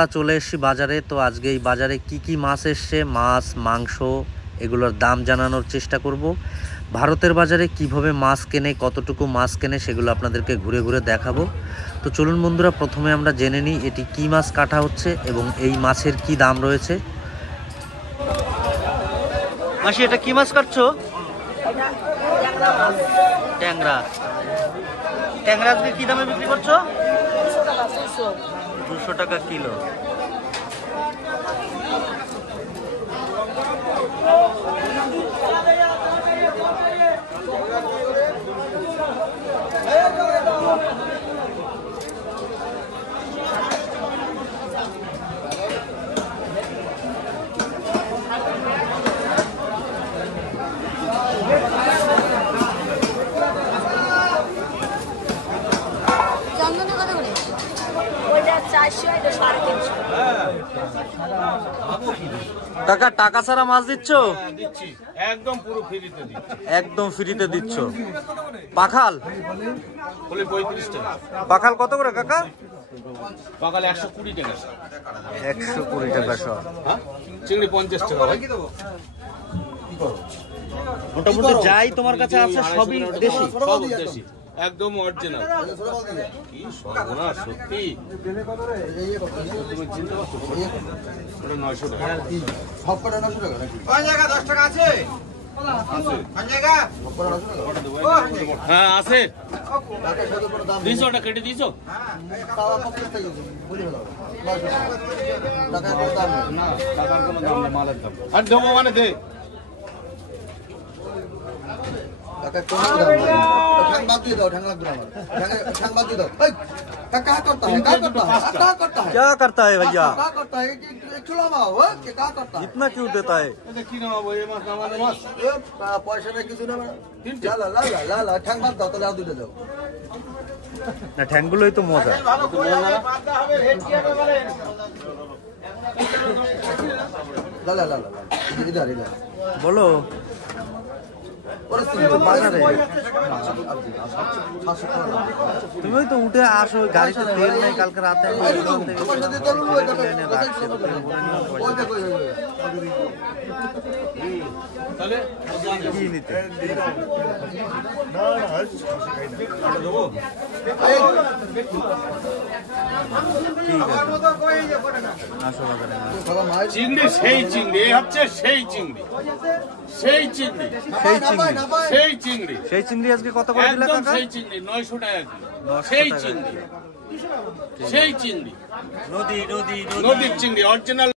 সকালবেলা চলে এসেছি বাজারে। তো আজকে এই বাজারে কি মাছ এসছে, মাছ মাংস এগুলোর দাম জানানোর চেষ্টা করব। ভারতের বাজারে কিভাবে মাছ কেনে, কতটুকু মাছ কেনে সেগুলো আপনাদেরকে ঘুরে ঘুরে দেখাবো। তো চলুন বন্ধুরা, প্রথমে আমরা জেনে নিই এটি কি মাছ কাটা হচ্ছে এবং এই মাছের কি দাম রয়েছে। মাসি, এটা কি মাছ কাটছো? ট্যাংরা। ট্যাংরা কি দামে বিক্রি করছো? 200 টাকা কিলো। টাকা টাকা ছাড়া মাছ দিচ্ছ? একদম পুরো ফ্রিতে দিচ্ছি। একদম ফ্রিতে দিচ্ছ। পাখাল 35 টাকা। পাখাল কত করে কাকা? পাখাল 120 টাকা। 120 টাকা শ। চিংড়ি 50 টাকা। মোটামুটি যাই তোমার কাছে আছে সবই দেশি। সব দেশি, একদম অরিজিনাল। কি সর্বনাশ সত্যি। তুমি চিনতে পারছো? ওটা 900 টাকা। সবকটা 900 টাকা নাকি? কোন জায়গা 10 টাকা আছে? কোন জায়গা? হ্যাঁ আছে। 200 টাকা কেটে দিছো? তাও 50 টাকা বলি হলো। 900 টাকা। টাকা কোনো দাম নেই। না, টাকার কোনো দাম নেই, মালের দাম। আর দেবো মানে দে। টাকা কোনো দাম নেই। ঠ্যাং বাদ দিয়ে দাও, ঠ্যাং লাগবে না আমার। ঠ্যাং বাদ দিয়ে দাও। এই क्या करता है? क्या करता है? क्या करता है? क्या करता है भैया? क्या करता है? चुला माओ, क्या करता है? इतना क्यों देता है? এটা কি নাম হবে? এই মাছ না মানে মাছ। পয়সা নেই কিছু না। লা লা লা লা ঠ্যাং বাদ দাও, তাহলে আর দুটো দাও। না, ঠ্যাংগুলোই তো মজা। ভালো করে বাঁধতে হবে, রেড কি হবে বলেন? লা লা লা লা ইধর ইধর বলো। বাজারে তুমি তো উঠে আসো, গাড়িতে তেল নেই, কালকে রাতে কি নিতে চিংড়ি, সেই চিংড়ি, এই হচ্ছে সেই চিংড়ি, সেই চিংড়ি, সেই চিংড়ি। সেই চিংড়ি, সেই চিংড়ি আজকে কত করে দিলা একদম কাকা? সেই চিংড়ি 900 টাকা কিলো। সেই চিংড়ি, সেই চিংড়ি, নদী নদী নদীর চিংড়ি অরিজিনাল।